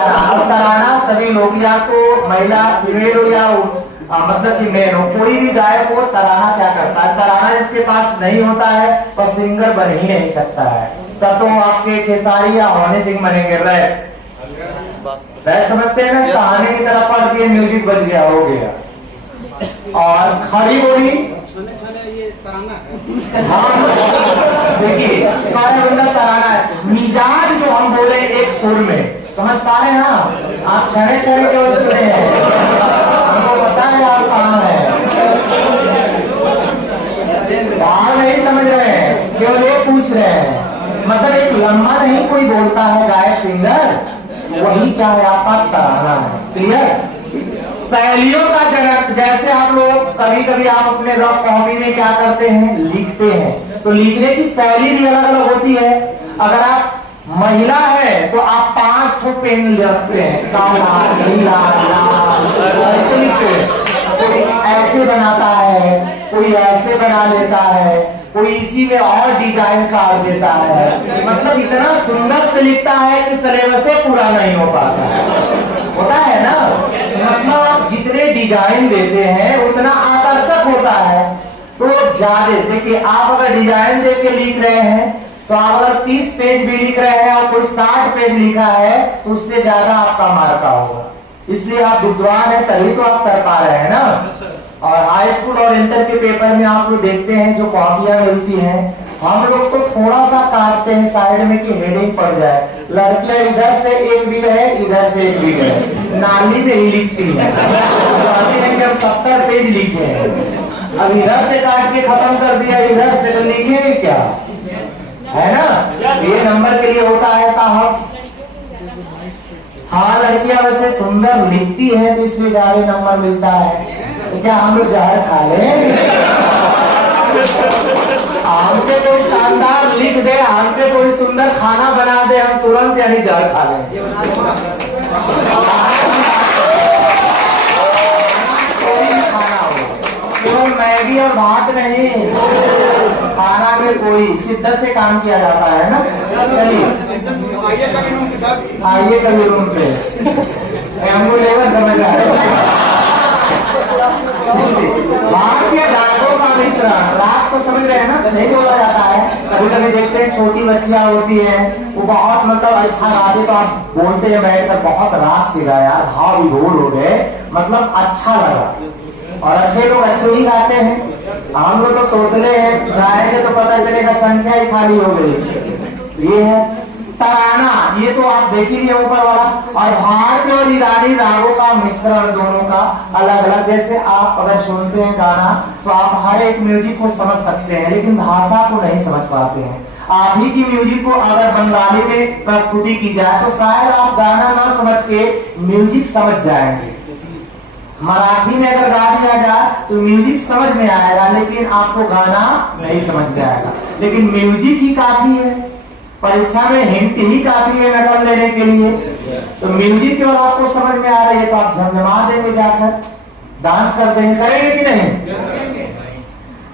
तराना सभी लोग या तो महिला फीमेल हो या मतलब कि मेन हो, कोई भी गायक हो तराना क्या करता है, तराना जिसके पास नहीं होता है वह सिंगर बन ही नहीं सकता है। तब तो आपके खेसारी या हनी सिंह बनेंगे। रैप समझते हैं ना, कहानी की तरफ पढ़ दिए म्यूजिक बज गया, हो गया। और खड़ी बोली ये तराना है। हाँ देखिए हमारा बंदा तराना है। मिजाज जो हम बोले एक सुर में, समझ पा रहे हैं ना आप? छड़े छड़े केवल सुने हैं, हमको पता है आप कहाँ है, बाहर नहीं समझ रहे हैं, केवल ये पूछ रहे हैं। मतलब एक लम्हा नहीं कोई बोलता है गायक सिंगर, वही क्या है आपका तराना है। क्लियर? शैलियों का जनक, जैसे आप लोग कभी कभी आप अपने रफ कॉपी में क्या करते हैं, लिखते हैं, तो लिखने की शैली भी अलग अलग होती है। अगर आप महिला है तो आप 5 ठो पेन रखते हैं, काला नीला लाल, ऐसे लिखते हैं। कोई ऐसे बनाता है, कोई ऐसे बना लेता है, कोई इसी में और डिजाइन काट देता है। मतलब इतना सुंदर से लिखता है कि सिलेबस से पूरा नहीं हो पाता है। होता है ना? मतलब आप जितने डिजाइन देते हैं उतना आकर्षक होता है। तो ज्यादा देखिए, आप अगर डिजाइन दे के लिख रहे हैं तो आप अगर 30 पेज भी लिख रहे हैं और कोई 60 पेज लिखा है तो उससे ज्यादा आपका मार्का होगा। इसलिए आप विद्वान है तभी तो आप कर पा रहे हैं ना। और हाई स्कूल और इंटर के पेपर में आप लोग देखते हैं जो कॉपियां मिलती हैं, हम लोग तो थोड़ा सा काटते हैं साइड में कि हेडिंग पड़ जाए। लड़कियां इधर से एक भी रहे, इधर से एक भी रहे, नाली में ही लिखती है। जब 70 पेज लिखे हैं, अब इधर से काट के खत्म कर दिया, इधर से तो लिखेंगे क्या, है ना? ये नंबर के लिए होता है साहब। हाँ लड़कियां वैसे सुंदर लिखती है तो इसलिए ज्यादा नंबर मिलता है। तो क्या हम लोग जहर खा लें? हमसे कोई शानदार लिख दे, हमसे कोई सुंदर खाना बना दे, हम तुरंत यानी जहर खा लें। केवल मैगी और भात नहीं, खाना में कोई शिद्दत से काम किया जाता है ना। चलिए आइए कभी रूम पे, हमको लेवल समझ आ रहा है। भारतीय गायकों का मिश्रण, राग तो समझ रहे हैं ना, नहीं बोला जाता है। कभी कभी देखते हैं छोटी बच्चियां होती हैं, वो बहुत मतलब अच्छा गाते, तो आप बोलते हैं बैठकर बहुत राग से गाया, भाव विभोर हो गए, मतलब अच्छा लगा। और अच्छे लोग अच्छे ही गाते हैं। हम लोग तो तोतले हैं, गाएंगे तो पता चलेगा संख्या ही खाली हो गई। ये है तराना, ये तो आप देख ही लिए ऊपर वाला। और भारतीय और ईरानी रागों का मिश्रण, दोनों का अलग अलग। जैसे आप अगर सुनते हैं गाना तो आप हर एक म्यूजिक को समझ सकते हैं, लेकिन भाषा को नहीं समझ पाते हैं। आप ही की म्यूजिक को अगर बंगाली में प्रस्तुति की जाए तो शायद आप गाना ना समझ के म्यूजिक समझ जाएंगे। मराठी में अगर गा दिया जाए तो म्यूजिक समझ में आएगा, लेकिन आपको गाना नहीं समझ में आएगा। लेकिन म्यूजिक ही काफी है, परीक्षा में हिंट ही काफी है नकल लेने के लिए। तो म्यूजिक केवल आपको समझ में आ रही है तो आप झमझमा देंगे, जाकर डांस कर देंगे, करेंगे कि नहीं?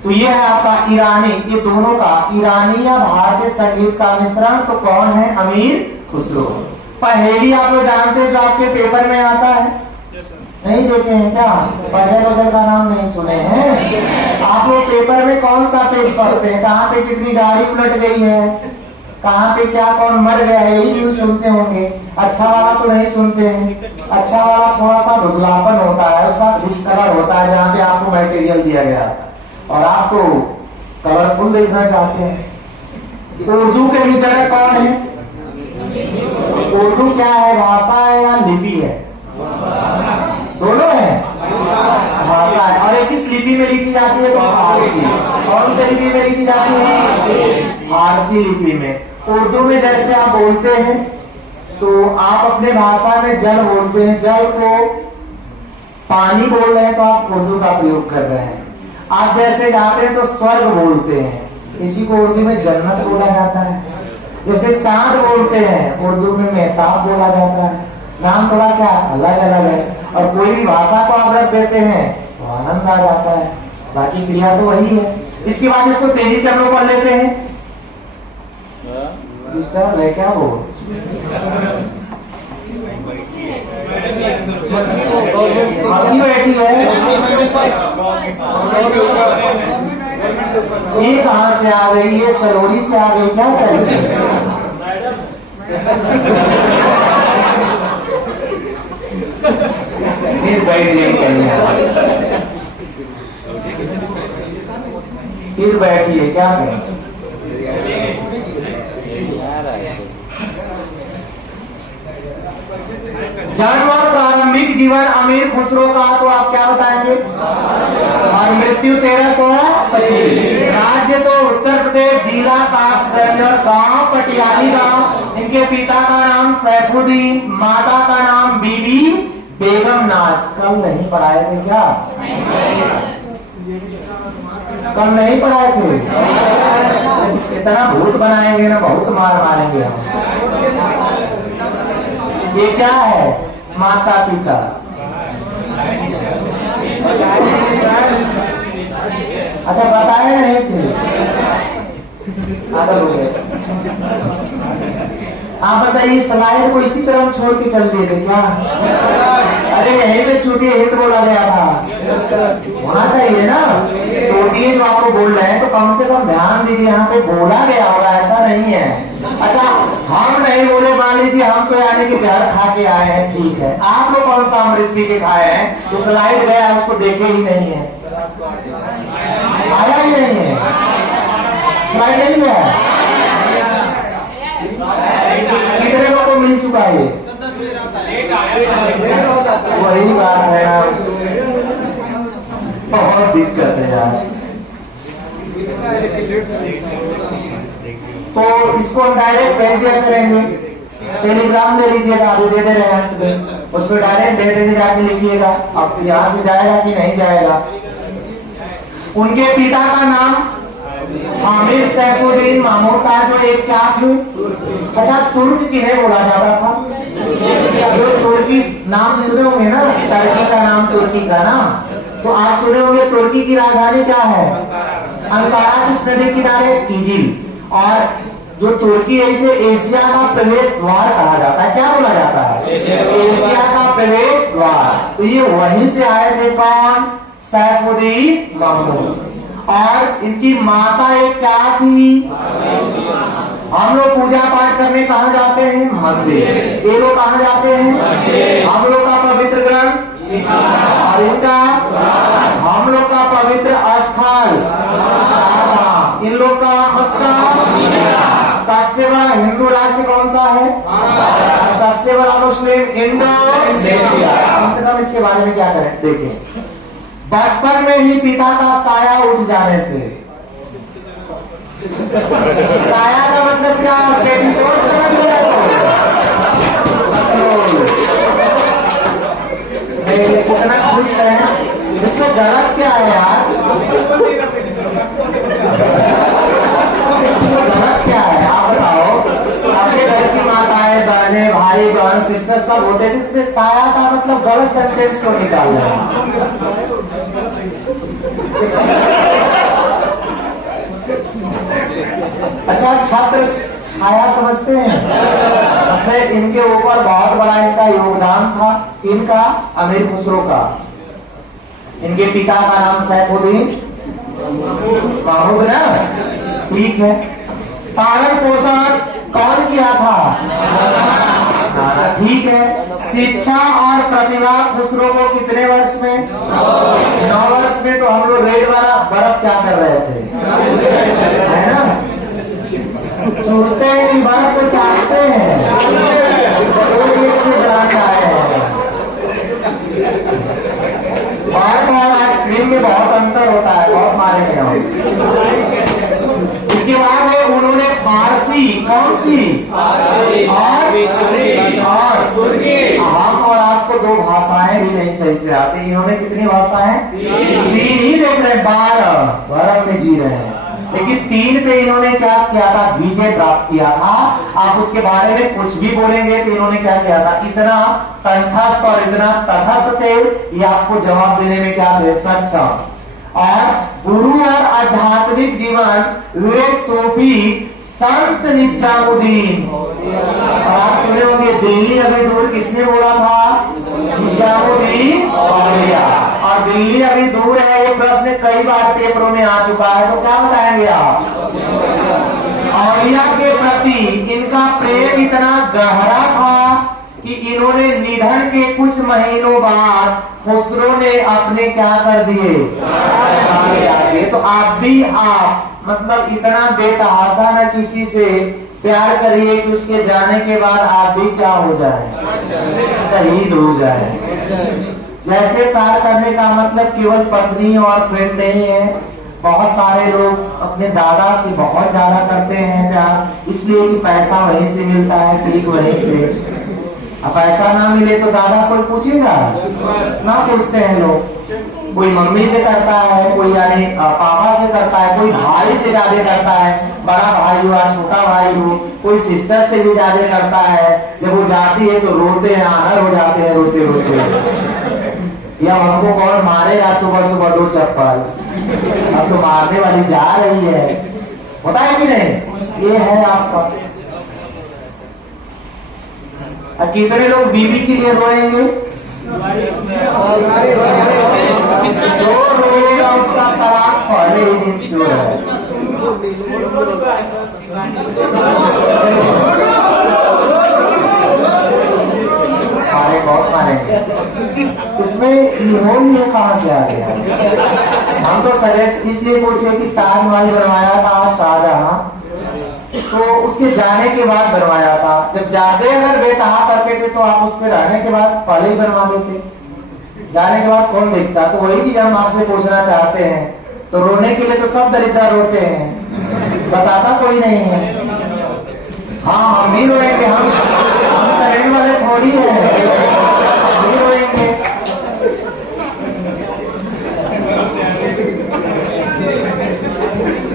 तो ये है आपका ईरानी, ये दोनों का ईरानी या भारतीय संगीत का मिश्रण। तो कौन है? अमीर खुसरो। पहेली आप लोग जानते हैं जो आपके पेपर में आता है, नहीं देखे हैं क्या? पजल का नाम नहीं सुने हैं आप लोग? पेपर में कौन सा पेज पढ़ते हैं? कहाँ पे कितनी गाड़ी उलट गई है, कहाँ पे क्या कौन मर गया है, यही न्यूज सुनते होंगे। अच्छा वाला तो नहीं सुनते हैं। अच्छा वाला थोड़ा सा धुंधलापन होता है, उसका डिस्कलर होता है, जहाँ पे आपको मटेरियल दिया गया और आप तो कलरफुल देखना चाहते हैं। उर्दू के भी जगह कौन है? उर्दू क्या है, भाषा है या लिपि है? दोनों है, भाषा है। और एक किस लिपि में लिखी जाती है? तो फारसी। कौन से लिपि में लिखी जाती है? फारसी लिपि में। उर्दू में जैसे आप बोलते हैं तो आप अपने भाषा में जल बोलते हैं, जल को पानी बोल रहे हैं तो आप उर्दू का प्रयोग कर रहे हैं। आप जैसे जाते हैं तो स्वर्ग बोलते हैं, इसी को उर्दू में जन्नत बोला जाता है। जैसे चांद बोलते हैं, उर्दू में मेहताब बोला जाता है। नाम थोड़ा क्या अलग अलग है, और कोई भी भाषा को आप रख देते हैं तो आनंद आ जाता है, बाकी क्रिया तो वही है। इसके बाद इसको तेजी से हम लोग पढ़ लेते हैं। डिस्टर्ब है क्या वो? मक्खी बैठी है। ये कहाँ से आ गई? ये सलोरी से आ गई क्या? चलिए फिर बैठ गई कहीं, फिर बैठिए क्या करें? जन्म और प्रारंभिक जीवन अमीर खुसरो का तो आप क्या बताएंगे? और मृत्यु 1325। राज्य तो उत्तर प्रदेश, जिला कासगंज, गांव पटियाली गांव। इनके पिता का नाम सैफुद्दीन, माता का नाम बीबी बेगम नाज। कल नहीं पढ़ाए थे क्या? कल नहीं पढ़ाए थे? इतना भूत बनाएंगे ना, बहुत मार मारेंगे हम। ये क्या है? माता पिता। अच्छा बताए नहीं थे? आदर हो गए। आप बताइए, स्लाइड को इसी तरह छोड़ के चल दिए थे क्या? अरे यहीं पे चूंकि हित बोला गया था, होना चाहिए ना। तो जो आपको बोल रहे हैं तो कम से कम ध्यान दीजिए, यहाँ पे बोला गया होगा, ऐसा नहीं है। अच्छा हम नहीं बोले, मान लीजिए हम तो यानी कि जहर खा के आए हैं, ठीक है। आप लोग कौन सा अमृत पी के खाए हैं? तो स्लाइड गया उसको देखे ही नहीं है, आया ही नहीं है, स्लाइड नहीं गया। कितने लोगों को मिल चुका है? वही बात है ना, बहुत दिक्कत है यार। तो इसको हम डायरेक्ट भेज दिया करेंगे, टेलीग्राम दे लीजिएगा, अभी दे रहे हैं, उसमें डायरेक्ट भेज जाके लिखिएगा। अब यहाँ से जाएगा कि नहीं जाएगा? उनके पिता का नाम आमिर सैफुद्दीन मामूद था, जो एक क्या थे? अच्छा तुर्क किन्हें बोला जाता था? जो तुर्की नाम सुने होंगे ना, टर्की का नाम, तुर्की का नाम। तो आप सुने होंगे तुर्की की राजधानी क्या है? अंकारा। किस नदी किनारे? इजिल। और जो तुर्की है इसे एशिया का प्रवेश द्वार कहा जाता है। क्या बोला जाता है? एशिया का प्रवेश द्वार। तो ये वहीं से आए थे। कौन? सैफुद्दीन मामूद। और इनकी माता एक क्या थी? हम लोग पूजा पाठ करने कहाँ जाते हैं? मंदिर। ये लोग कहाँ जाते हैं? हम लोग का पवित्र ग्रंथ, और इनका हम लोग का पवित्र स्थल इन लोग का मक्का। सबसे बड़ा हिंदू राष्ट्र कौन सा है? सबसे बड़ा मुस्लिम इंडोनेशिया। कम से कम इसके बारे में क्या करें? देखिए, बचपन में ही पिता का साया उठ जाने से, साया का मतलब क्या? पेटीकोट समझ रहे हो? कितना खुश है, इसमें गलत क्या है यार? गलत क्या है आप बताओ? आपके घर की माताएं, बहनें, भाई बहन, सिस्टर सब होते हैं, इसमें साया का मतलब गलत सेंटेंस को निकाल रहे हैं। अच्छा छात्र छाया समझते हैं? मतलब इनके ऊपर बहुत बड़ा इनका योगदान था, इनका अमीर खुसरो का। इनके पिता का नाम सैफुद्दीन मामूद ना, ठीक है। पालन पोषण कौन किया था? ठीक है। शिक्षा और प्रतिभा खुसरो को कितने वर्ष में? 9 वर्ष में। तो हम लोग रेड वाला बर्फ क्या कर रहे थे, है ना? सोचते हैं कि बर्फ को चाटते हैं, एक से डराना है। बर्फ और आइसक्रीम में बहुत अंतर होता है, बहुत मारेंगे हम। इसके बाद है उन्होंने फारसी, कौन सी? और तुर्की। हम और आपको 2 भाषाएं भी नहीं सही से आती, इन्होंने कितनी भाषाएं? 3 ही देख रहे, 12 बर्फ में जी रहे हैं, लेकिन 3 पे इन्होंने क्या किया था? विजय प्राप्त किया था। आप उसके बारे में कुछ भी बोलेंगे तो इन्होंने क्या किया था? इतना कंठस्थ और इतना तटस्थ थे, ये आपको जवाब देने में क्या थे? सक्षम। और गुरु और आध्यात्मिक जीवन वे सूफी संत निजामुद्दीन। और आप सुने होंगे दिल्ली अभी दूर किसने बोला था? निजामुद्दीन औलिया। और दिल्ली अभी दूर है, ये प्रश्न कई बार पेपरों में आ चुका है, तो क्या बताएंगे आप? औलिया के प्रति इनका प्रेम इतना गहरा था कि इन्होंने निधन के कुछ महीनों बाद खुसरो ने अपने क्या कर दिए? तो आप भी मतलब इतना बेतहाशा न किसी से प्यार करिए कि उसके जाने के बाद आप भी क्या हो जाए? शहीद हो जाए। जैसे प्यार करने का मतलब केवल पत्नी और फ्रेंड नहीं है। बहुत सारे लोग अपने दादा से बहुत ज्यादा करते हैं प्यार, इसलिए कि पैसा वहीं से मिलता है, सीख वहीं से। अब पैसा ना मिले तो दादा कोई पूछेगा ना? पूछते हैं लोग। कोई मम्मी से करता है, कोई यानी पापा से करता है, कोई भाई से ज्यादा करता है, बड़ा भाई हुआ छोटा भाई हो, कोई सिस्टर से भी ज्यादा करता है। जब वो जाती है तो रोते हैं, आनर हो जाते हैं रोते रोते। या हमको कौन मारेगा सुबह सुबह 2 चप्पल, अब तो मारने वाली जा रही है, होता है कि नहीं? ये है आपका। कितने लोग बीवी के लिए रोएंगे? जो रोएगा उसका तलाक पहले ही दिन शुरू है। मारे बहुत मारेंगे। इसमें ये कहाँ से आ गया? हम तो सजेस्ट इसलिए पूछे कि ताजमहल बनवाया था शाहजहां, तो उसके जाने के बाद बनवाया था। जब ज्यादा अगर बेतहा करते थे तो आप उसके रहने के बाद पहले ही बनवा देते, जाने के बाद कौन देखता? तो वही चीज हम आपसे पूछना चाहते हैं। तो रोने के लिए तो सब दरिद्र रोते हैं, बताता कोई नहीं है। हाँ हम भी रोएंगे, हम करने वाले थोड़ी है, हम भी रोएंगे।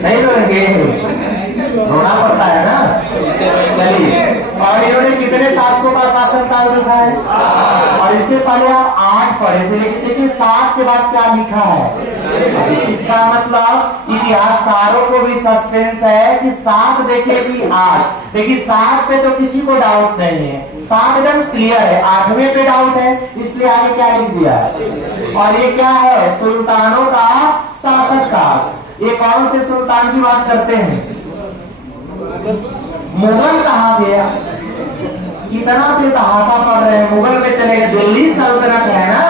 नहीं रोएंगे, रोना पड़ता है ना। चलिए, और इन्होंने कितने शासकों का शासनकाल लिखा है? और इससे पहले आप 8 पढ़े थे, लेकिन देखिए 7 के बाद क्या लिखा है? इसका मतलब इतिहासकारों को भी सस्पेंस है कि 7 देखे कि 8। देखिए 7 पे तो किसी को डाउट नहीं है, 7 एकदम क्लियर है। 8वें पे डाउट है, इसलिए आगे क्या लिख दिया है? और ये क्या है? सुल्तानों का शासनकाल। ये कौन से सुल्तान की बात करते हैं? मुगल कहाँ थे? इतना बेतहाशा पढ़ रहे हैं। मुगल में चले गए, दिल्ली सल्तनत है ना।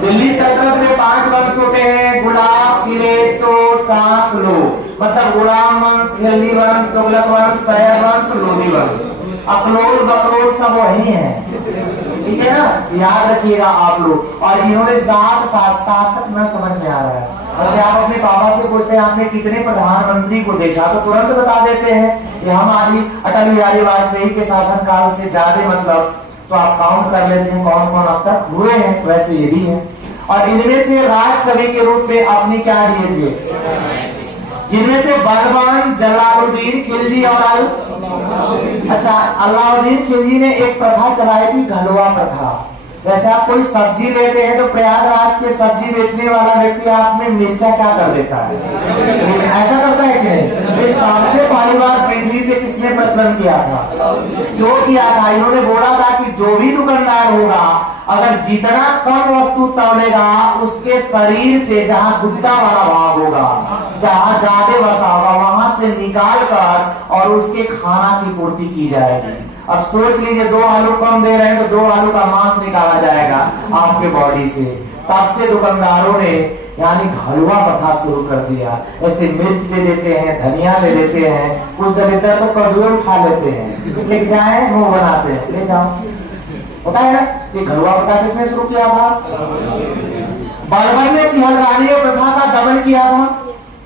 दिल्ली सल्तनत में 5 वंश होते हैं, गुलाब, किले, तो सांस लो, मतलब गुलाम वंश, खिलजी वंश, तुगलक वंश, सैयद वंश, लोधी वंश। अकलोल बकलोल सब वही है, ठीक है ना? याद रखिएगा आप लोग। और इन्होंने 7 शासक न समझ में आ रहा है। वैसे आप अपने पापा से पूछते हैं आपने कितने प्रधानमंत्री को देखा, तो तुरंत बता देते हैं कि हमारी अटल बिहारी वाजपेयी के शासनकाल से ज्यादा, मतलब तो आप काउंट कर लेते हैं कौन कौन अब तक हुए हैं। वैसे ये भी है। और इनमें से राजकवि के रूप में अपनी क्या दिए थे? जिनमें से बलवान जलालुद्दीन खिलजी और अच्छा अलाउद्दीन खिलजी ने एक प्रथा चलाई थी, घलवा प्रथा। जैसे आप कोई सब्जी लेते हैं तो प्रयागराज के सब्जी बेचने वाला व्यक्ति आप में मिर्चा क्या कर देता है? ऐसा करता है कि नहीं? इस सबसे पहली बार पृथ्वी पे किसने प्रचलन किया था? क्यों किया था? इन्होंने बोला था कि जो भी दुकानदार होगा अगर जितना कम वस्तु तौलेगा उसके शरीर से जहाँ गुद्दा वाला भाग होगा, जहाँ ज्यादा वसा होगा, वहां से निकाल कर और उसके खाना की पूर्ति की जाएगी। अब सोच लीजिए 2 आलू कम दे रहे हैं तो 2 आलू का मांस निकाला जाएगा आपके बॉडी से। तब से दुकानदारों ने यानी घलवा प्रथा शुरू कर दिया। ऐसे मिर्च ले देते हैं, धनिया ले देते हैं, कुछ दरिद्र तो कद्दू उठा लेते हैं, ले जाए मुंह बनाते हैं, ले जाओ। होता है ना? ये घलवा प्रथा किसने शुरू किया था? बलबन ने चिहलगानी प्रथा का दमन किया था।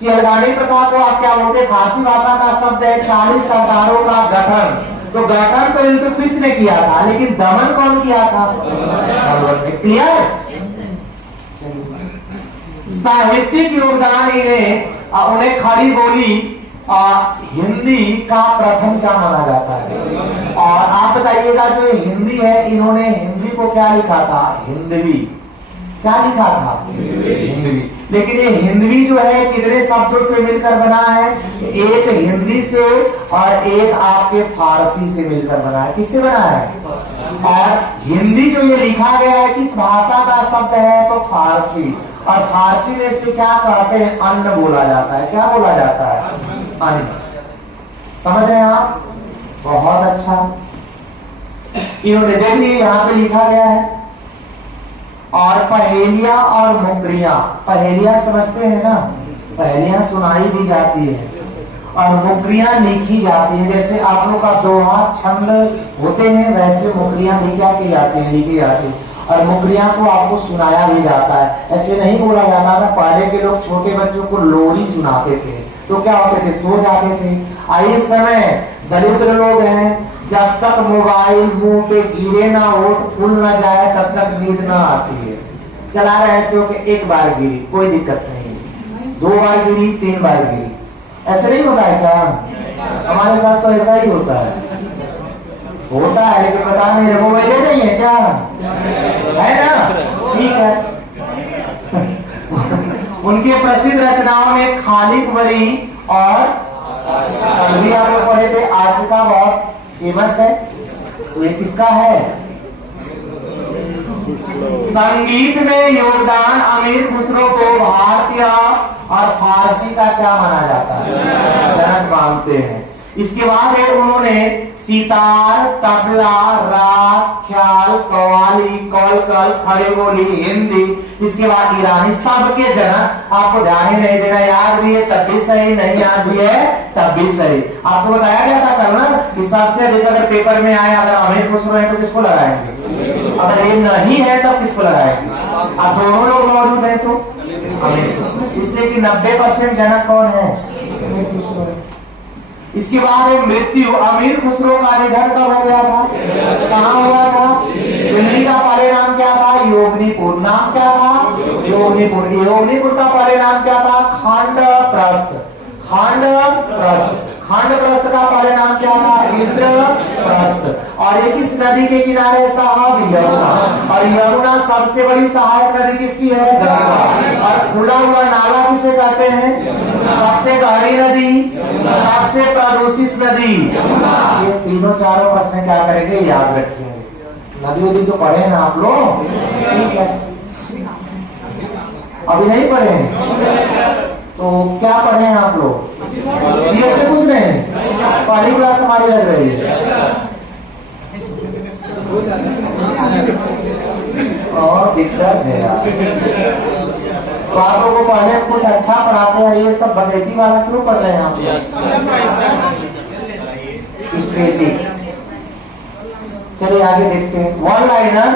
चिहलगानी प्रथा को आप क्या बोलते हैं? फारसी भाषा का शब्द है 40 सरदारों का गठन। तो गठन तो इल्तुतमिश ने किया था, लेकिन दमन कौन किया था? क्लियर? साहित्यिक योगदान उन्हें खड़ी बोली हिंदी का प्रथम क्या माना जाता है? और आप बताइएगा जो हिंदी है, इन्होंने हिंदी को क्या लिखा था? हिंदवी। क्या लिखा था? हिंदवी। लेकिन ये हिंदवी जो है कितने शब्दों से मिलकर बना है? एक हिंदी से और एक आपके फारसी से मिलकर बना है। किससे बना है? और हिंदी जो ये लिखा गया है किस भाषा का शब्द है? तो फारसी। और फारसी में इससे क्या कहते हैं? अन्न बोला जाता है। क्या बोला जाता है? अन्न। समझ रहे हैं आप? बहुत अच्छा। इन्होंने देख लिया, यहाँ पे लिखा गया है। और पहेलियां और मुकरियां, पहेलियां समझते हैं ना, पहेलियां सुनाई भी जाती है और मुकरियां लिखी जाती है। जैसे आप लोग का दोहा छंद होते हैं वैसे मुकरियां भी क्या की जाती है? लिखी जाती है। और मुकरियां को आपको सुनाया भी जाता है। ऐसे नहीं बोला जाता था। पहले के लोग छोटे बच्चों को लोरी सुनाते थे तो क्या होते थे? सो जाते थे। इस समय दरिद्र लोग हैं, जब तक मोबाइल मुंह पे गिरे ना हो, फूल ना जाए, तब तक नींद ना आती है। चला रहे ऐसे हो कि एक बार गिरी, कोई दिक्कत नहीं, 2 बार गिरी, 3 बार गिरी। ऐसे नहीं होता है क्या? हमारे साथ तो ऐसा ही होता है लेकिन बता नहीं रहे। वो वजह नहीं है क्या? है ना? ठीक है। उनके प्रसिद्ध रचनाओं में खालिक बरी और कल आप लोग पढ़े थे आशिका बहुत फेमस है। तो ये किसका है? संगीत में योगदान अमीर खुसरो को भारतीय और फारसी का क्या माना जाता है? जनक मानते हैं। इसके बाद है उन्होंने सितार, तबला, राग, ख्याल, कव्वाली, कौलकल, खड़ी बोली, हिंदी, इसके बाद ईरानी, सबके जनक। आपको ध्यान ही नहीं देना, याद भी है तब भी सही, नहीं याद भी है तब भी सही। आपको बताया गया था कल ना कि सबसे अधिक अगर पेपर में आए अगर अमीर खुसरो है तो किसको लगाएंगे? अगर ये नहीं है तब किसको लगाएंगे? अब दोनों लोग मौजूद है तो अमीर खुसरो। इसलिए कि 90% जनक कौन है? अमीर खुसरो है। इसके बाद एक मृत्यु। अमीर खुसरो का निधन कब हो गया था? कहाँ हुआ था? दिल्ली का पहले नाम क्या था? योगनीपुर। नाम क्या था? योगनीपुर। योगनीपुर का पहले नाम क्या था? खांडप्रस्थ। खांडप्रस्थ। खांडप्रस्थ का पहले नाम क्या था? इंद्रप्रस्थ। और ये किस नदी के किनारे? साहब यमुना। और यमुना सबसे बड़ी सहायक नदी किसकी है? गंगा। और खुला हुआ नाला किसे कहते हैं? सबसे गहरी नदी, सबसे प्रदूषित नदी। ये तीनों चारों प्रश्न क्या करेंगे? याद रखेंगे। नदी उदी तो पढ़े ना आप लोग? ठीक है। अभी नहीं पढ़े तो क्या पढ़े हैं आप लोग? जीएस से पूछ रहे हैं? पहली क्लास हमारी लग रही है और दिक्कत है यार। तो आप लोगों को पहले कुछ अच्छा पढ़ाते हैं, ये सब बगैती वाला क्यों पढ़ रहे हैं आप? चलिए आगे देखते हैं। वन लाइनर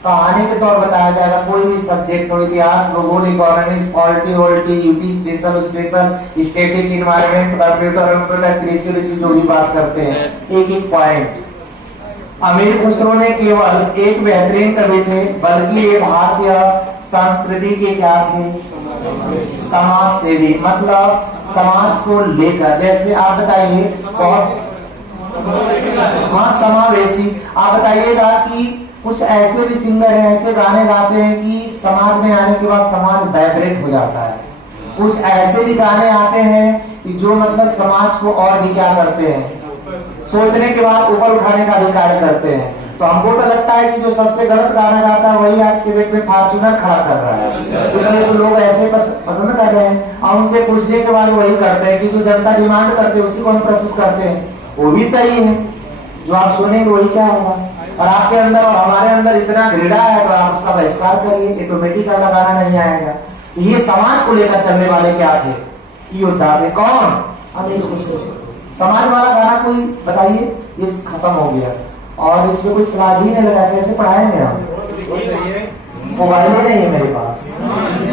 कहानी के तौर बताया जाएगा। कोई भी सब्जेक्ट हो, इतिहास, भूगोल, economics, polity VoLTE, UP, special, static, environment, computer, कृषि, जो भी बात करते हैं, एक एक पॉइंट। अमीर खुसरो ने केवल एक बेहतरीन कवि थे, बल्कि ये भारतीय संस्कृति के क्या थे? समाज सेवी। मतलब समाज को लेकर, जैसे आप बताइए हाँ समावेशी। आप बताइएगा कि कुछ ऐसे भी सिंगर हैं, ऐसे गाने गाते हैं कि समाज में आने के बाद समाज वाइब्रेट हो जाता है। कुछ ऐसे भी गाने आते हैं कि जो मतलब समाज को और भी क्या करते हैं? सोचने के बाद ऊपर उठाने का भी कार्य करते हैं। तो हमको तो लगता है कि जो सबसे गलत गाना गाता है वही आज के डेट में फॉर्च्यूनर खड़ा कर रहा है। इसलिए तो लोग ऐसे पसंद कर रहे हैं और उनसे पूछने के बाद वही करते हैं कि जो जनता डिमांड करते हैं उसी को हम प्रस्तुत करते हैं। वो भी सही है, जो आप सुनेंगे वही क्या होगा। और आपके अंदर और हमारे अंदर इतना घृणा है तो आप उसका बहिष्कार करिए, ऑटोमेटिक गाना नहीं आएगा। ये समाज को लेकर चलने वाले क्या थे? योद्धा थे। कौन? अमीर खुसरो। समाज वाला गाना कोई बताइए? ये खत्म हो गया और इसमें कोई सलाह ही नहीं लगा। कैसे पढ़ाएंगे हम? मोबाइल नहीं है मेरे पास।